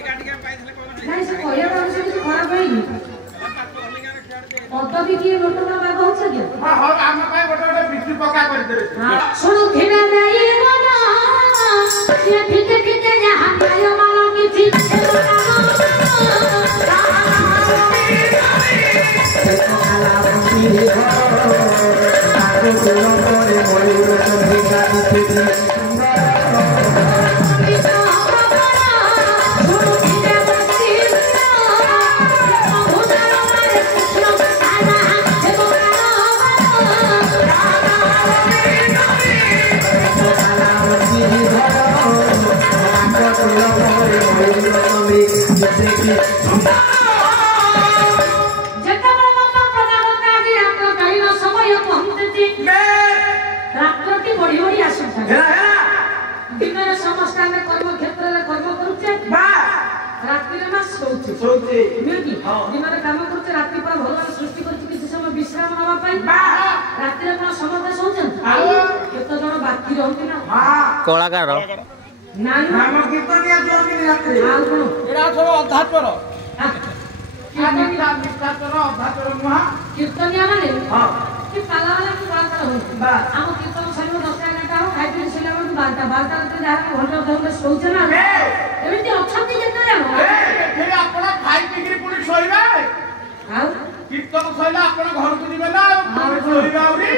ନାଇଁ ସେ କହିବା ଅନୁସାରେ କିଛି ଖରାପ ହେଇନି ପଦବୀ କିଏ ଗୋଟେ ବାବା ହଉଛି କି ହଁ ହଁ ଆମ ପାଇଁ ଗୋଟେ ବିଚୁ ପକା କରିଦେବେ ଶୁଣୁ ଥିନା ନାଇଁ ମନା ये ठीक ठीक यहाँ आयो मानो की ठीक कलाकार कीर्तनिया माने कि पाला वाला की बात हो हम कीर्तन सरी 10 घंटा हो खाइ पी सिला में 12 रात जा के घंटा घंटा सोच ना एमिति अछंती केते जानो फिर आपण खाइ पी के पुनी सोइबा हां कीर्तन सइला आपण घर को दिबे ना सोइबा औरी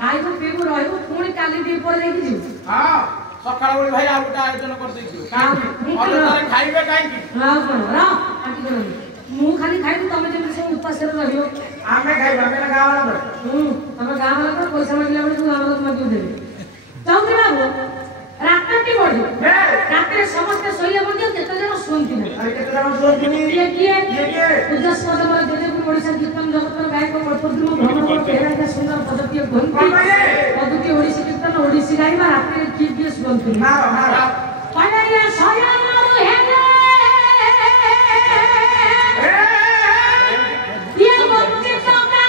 खाइ को पीबू रहबो पुनी काली दी पर देखि जी हां सकाळ बोली भाई आ गोटा आयोजन कर देइछु और खाइबे काई की हां रा आटी कर मु खाली खाइ तमे जे सब उपास रे रहियो आमे खाइबा मेरा गाँव वाला तमे गाँव वाला को पैसा मांगला बळे तू गाँव वाला तुम देबे चौधरी बाबू रातटी बढी रातरे समस्त सोइले बढी केते जण सोंती ना केते जण सोंती ये पूजा सदा मोर देदेपुर ओडिसा कीर्तन जगतर गायक कल्पद्रुम भ्रमण केरा के सुंदर पद्धति घंटी पद्धति ओडिसी कीर्तन ओडिसी गाइबा रातरे की सुनती ना पडैया सोया मारू हेगे ये मुक्ति सपना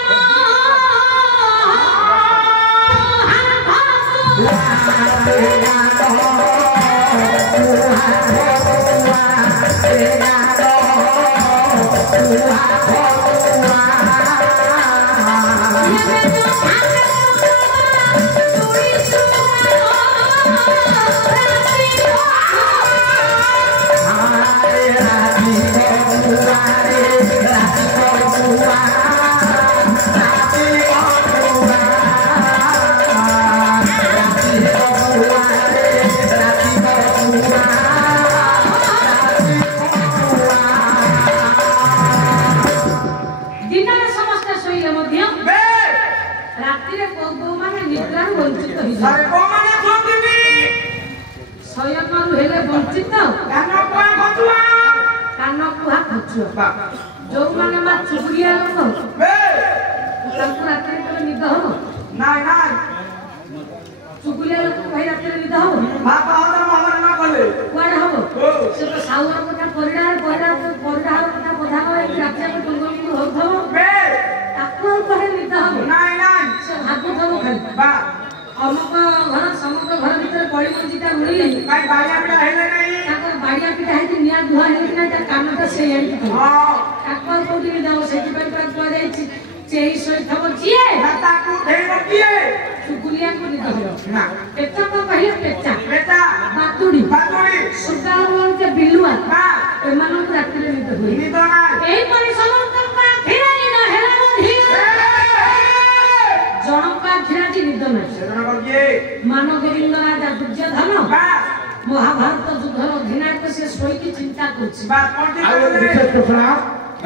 जो माने मा चुगुरिया लोग तांको रात्रि तले निद हो नाय चुगुरिया लोग भाई रात्रि निद हो बाप आदर हमर ना कले कोड हो से तो सावर कथा परिडार कथा बधा करे रात्रि में टंगल को हो थो ताको कहे निद हो नाय से भागु थो खाली बा अमक घर समक घर भीतर पड़ी मंजीटा उड़ी काई बाड़िया पिटा हेले नहीं ताकर बाड़िया पिटा है निया धुआ है ना ता कानटा से एंटी हां ताकर कोडी दाओ सेति पर को जाई चेई सोई थब जिए ना ताकू धेर किए चुगुलिया को निद हो ना पेचा को कहियो पेचा बातुड़ी सुगार वन के बिलुआ हां ए मानो रात्रि निद हो निद ना एई परि समंतर का खिरानी ना हेला बंधी जनका खिराजी निद ना सेदन कर के मानवगिरिंद राजा दुर्योधन महाभारत युद्धर अधिनायक से सोई की चिंता करछि बात पंडित आ विशेष घोषणा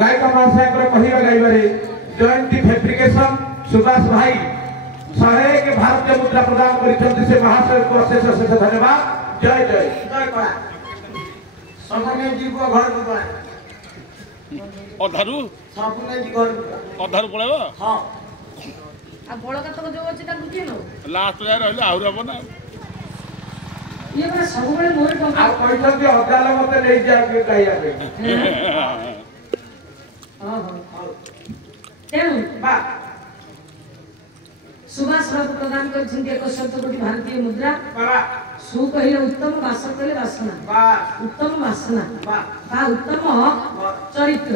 गायक महाशय को कहिबा गाइबारे जयंती फैब्रिकेशन सुभाष भाई सहे के भारतीय मुद्रा प्रदान करिसंति से महाशय को अशेष धन्यवाद जय करा सबने जी को घर को अधारू सबने जी घर अधारू पळेबो हां आ बड़ कतक जो अछि ता बुझी नो लास्ट जाय रहले आउर हबो ना ये बड़ा सब बड़े मोर टंका आ पैसा के अदाल मते ले जा के कहिया के हां तेनु बा सुभाष बाबू प्रदान करछन्ती 170 कोटी भारतीय मुद्रा सु कहिले उत्तम वास कहिले वासना उत्तम वासना बा उत्तम चरित्र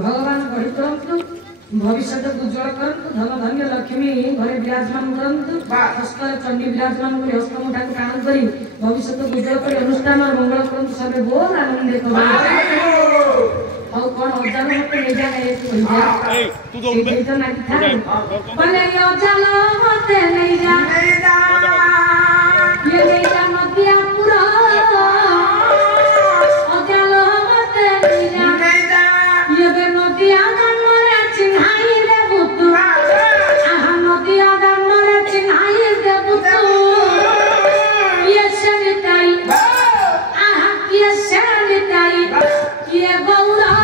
भगवान गढ़ी करंतु भविष्य को उज्जवल करंतु धन धन्य लक्ष्मी घरे विराजमान करंतु हस्तर चंडी विराजमान करी हस्त मुठा को टाण करी भविष्य को उज्जवल करी अनुष्ठान और मंगल करंतु सबे बोल आनंद करो और कौन अजान होते ले जाए तू तो उनके तो ना था बोले अजान होते ले जा ये ले जा नदिया पूरा अजान होते ले जा ये बे नदिया नरे चिन्हाई दे बुतु आहा नदिया नरे चिन्हाई दे बुतु ये सनिताई आहा ये सनिताई ये गौरा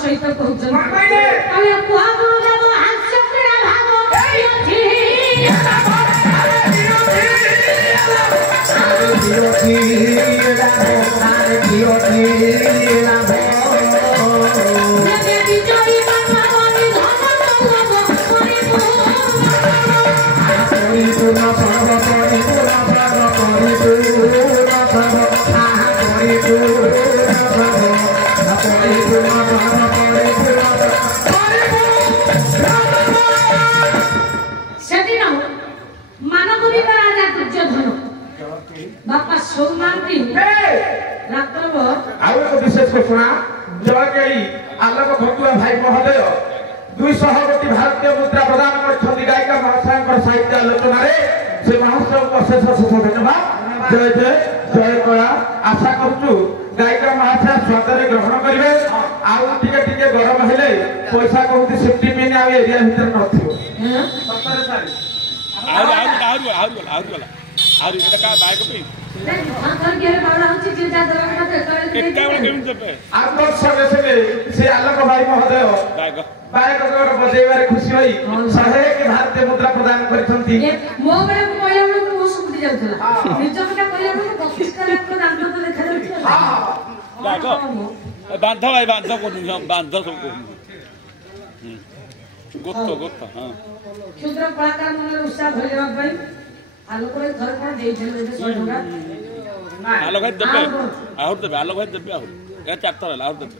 सहित बापा सोमांती ଆଉ ଏକ ବିଶେଷ ଘୋଷଣା ଜୟକେଇ ଆଲୋକ ଭଟୁଆ ଭାଇ ମହୋଦୟ 200 କୋଟି ଭାରତୀୟ ମୁଦ୍ରା ପ୍ରଦାନ କରିଛନ୍ତି ଗାୟିକା ମହାଶୟଙ୍କର ସାହିତ୍ୟ ଆଲୋଚନାରେ ସେ ମହୋତ୍ସବକୁ ଅଶେଷ ଧନ୍ୟବାଦ। ଜୟ ଜୟ ଜୟ କଳା ଆଶା କରୁଛୁ ଗାୟିକା ମହାଶୟ ସ୍ୱାଦରେ ଗ୍ରହଣ କରିବେ। ଆଉ ଟିକେ ଟିକେ ଗରମ ହେଲେ ପଇସା କହୁଛି ସେଫ୍ଟି ପିନ୍ ଆଉ ଏରିଆ ଭିତରେ ନଥିବ। ସତରେ ସାର୍ ସେ ଆଲୋକ ଭାଇ ମହୋଦୟ ବାୟକଙ୍କର ବଜେଇବାରେ ଖୁସି ହୋଇ 101 ଭାରତୀୟ ମୁଦ୍ରା ପ୍ରଦାନ କରିଛନ୍ତି। ମୋ ବେଳେ କହିଲା ବେଳକୁ ମୋ ସୁବିଧା ଯାଉଥିଲା ନିଜ କଥା କହିଲା ବେଳକୁ 25 ତାରିଖ ଦାନ୍ତ ତ ଦେଖାଯାଉଛି। ବାନ୍ଧ ଭାଇ ବାନ୍ଧ କରୁଛନ୍ତି ବାନ୍ଧ ସବୁ ଗୋତ ଗୋତ ହଁ କ୍ଷୁଦ୍ର କଳାକାର ମନରେ ଉତ୍ସାହ ଭରିବା ପାଇଁ ଆଲୋକ ଭାଇ ଘର କ'ଣ ଦେଇଥିଲେ 100 ଟଙ୍କା ଆଲୋକ ଭାଇ ଦେବେ ଆହୁରି ଦେବେ ଆଲୋକ ଭାଇ ଦେବେ ଆହୁରି 4 ଥର ହେଲା ଆହୁରି ଦେବେ।